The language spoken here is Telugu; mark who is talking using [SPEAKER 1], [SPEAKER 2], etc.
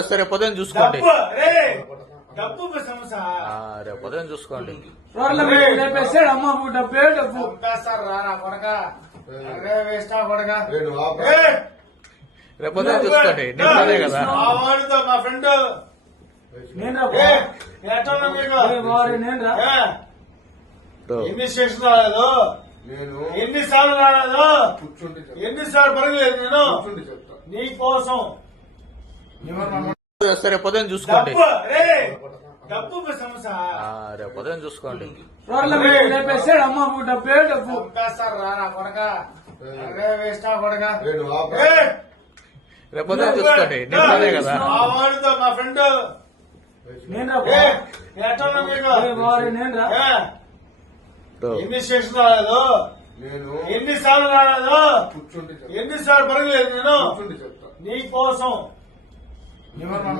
[SPEAKER 1] సరే పొద్దున చూసుకోండి.
[SPEAKER 2] డబ్బు
[SPEAKER 1] రేపు పొద్దున చూసుకోండి.
[SPEAKER 3] అమ్మ డబ్బే డబ్బు
[SPEAKER 1] రేపు పొద్దున చూసుకోండి. నిన్ననే కదా.
[SPEAKER 2] మా ఫ్రెండ్. ఎన్ని స్టేషన్ రాలేదు
[SPEAKER 4] నేను
[SPEAKER 2] ఎన్ని సార్లు రాలేదు?
[SPEAKER 4] కూర్చుంటే చెప్తా.
[SPEAKER 2] ఎన్ని సార్లు పడగలేదు నేను నీ కోసం.
[SPEAKER 1] సరే పొద్దున చూసుకోండి.
[SPEAKER 2] డబ్బు
[SPEAKER 1] రేపు పొద్దున చూసుకోండి.
[SPEAKER 3] డబ్బే డబ్బు
[SPEAKER 2] నా
[SPEAKER 4] నేను
[SPEAKER 1] రేపు పొద్దున చూసుకోండి. నిన్ననే కదా.
[SPEAKER 2] మా ఫ్రెండ్.
[SPEAKER 3] నేను నేను.
[SPEAKER 2] ఎన్ని స్టేషన్ రాలేదు
[SPEAKER 4] నేను
[SPEAKER 2] ఎన్ని సార్లు రాలేదు?
[SPEAKER 4] కూర్చుంటే చెప్తా.
[SPEAKER 2] ఎన్ని సార్లు పడగలేదు నేను
[SPEAKER 4] కూర్చుంటే చెప్తా
[SPEAKER 2] నీ కోసం